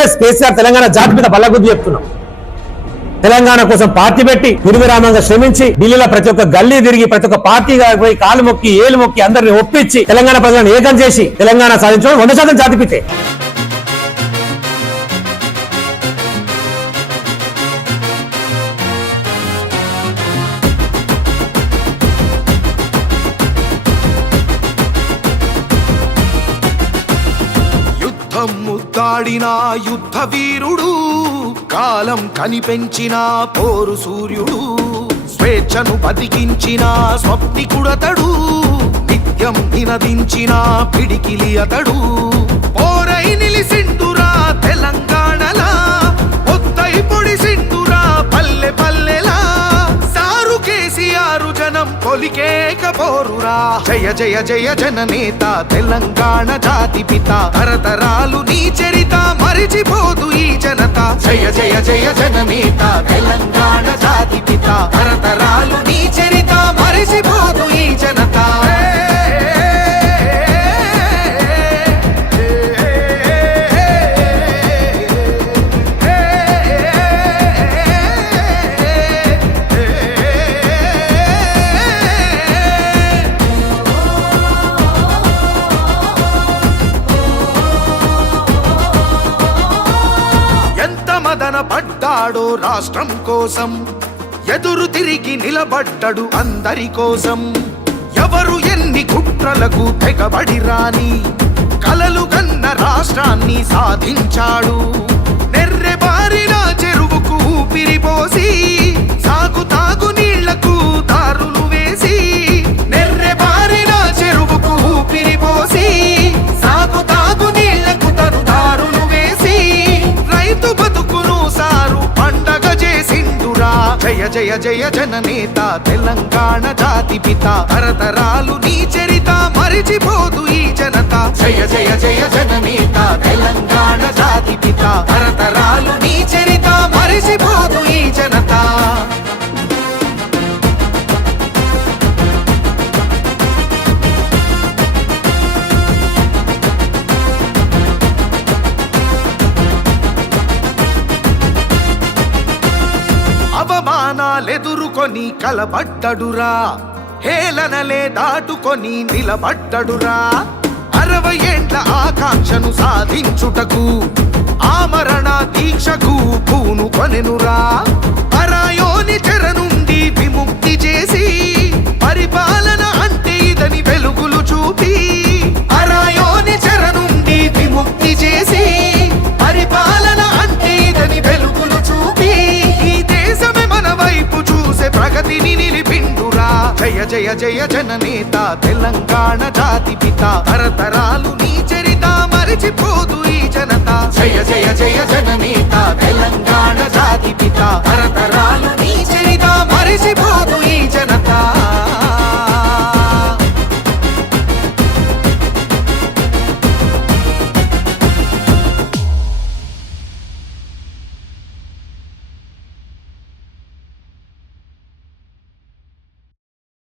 Yes KCR Telangana జాతి మీద బల్లగుద్ది చెప్తున్నాం. తెలంగాణ కోసం పార్టీ పెట్టి నిర్విరామంగా శ్రమించి ఢిల్లీలో ప్రతి ఒక్క గల్లీ తిరిగి ప్రతి ఒక్క పార్టీగా పోయి కాలు మొక్కి ఏలు మొక్కి అందరిని ఒప్పించి తెలంగాణ ప్రజలను ఏకం చేసి తెలంగాణ సాధించడం 100% జాతిపితే. ముద్దాడిన యుద్ధ వీరుడు, కాలం కనిపెంచిన పోరు సూర్యుడు, స్వేచ్ఛను బతికించిన స్వప్నికుడతడు, నిత్యం నినదించిన పిడికిలి అతడు. పోరై నిలిసిండురా తెలంగాణలా, పొద్దై పొడిసిండురా పల్లె పల్లెలా. సారు కేసీఆర్ జనం కొలికేక పోరురా. జయ జయ జయ జననేత తెలంగాణ జాతి పిత, తరతరాలు నీ చరిత మరిచిపోదు ఈ జనత. జయ జయ జయ జననేత తెలంగాణ జాతి పిత, తరతరాలు నీ చరిత మరిచిపోదు ఈ జనత. పడ్డాడో రాష్ట్రం కోసం, ఎదురు తిరిగి నిలబడ్డడు అందరి కోసం. ఎవరు ఎన్ని కుట్రలకు తెగబడి రాని, కలలు కన్న రాష్ట్రాన్ని సాధించాడు. నెర్రెబారిన చెరువుకు ఊపిరిపోసి, సాగు తాగు నీళ్లకు దారులు వేసి. నెర్రెబారిన చెరువుకు ఊపిరిపోసి, సాగు తాగు నీళ్లకు తను దారులు వేసి. రైతు బతుకును సారు పండగ చేసిండురా. జయ జయ జయ జననేత తెలంగాణ జాతి పిత, తరతరాలు నీ చరిత మరిచిపోదు ఈ జనత. జయ జయ జయ జననేత తెలంగాణ జాతి పిత, తరతరాలు నీ చరిత మరిచిపోదు ఈ జనత. అవమానాలెదురుకొని కలబడ్డడురా, హేళనలే దాటుకొని నిలబడ్డడురా. 60 ఏండ్ల ఆకాంక్షను సాధించుటకు, ఆమరణ దీక్షకు పూనుకొనెనురా. పరాయోని చెర నుండి విముక్తి చేసి, పరిపాలన అంటే ఇదని వెలుగులు చూపి. పరాయోని చెర నుండి విముక్తి చేసి, పరిపాలన అంటే ఇదని వెలుగులు చూపి. ఈ దేశమే మన వైపు చూసే ప్రగతిని నిలిపిండురా. జయ జయ జయ జననేత తెలంగాణ జాతి పిత, తరతరాలు నీ చరిత మరిచిపోదు ఈ జనత. జయ జయ జయ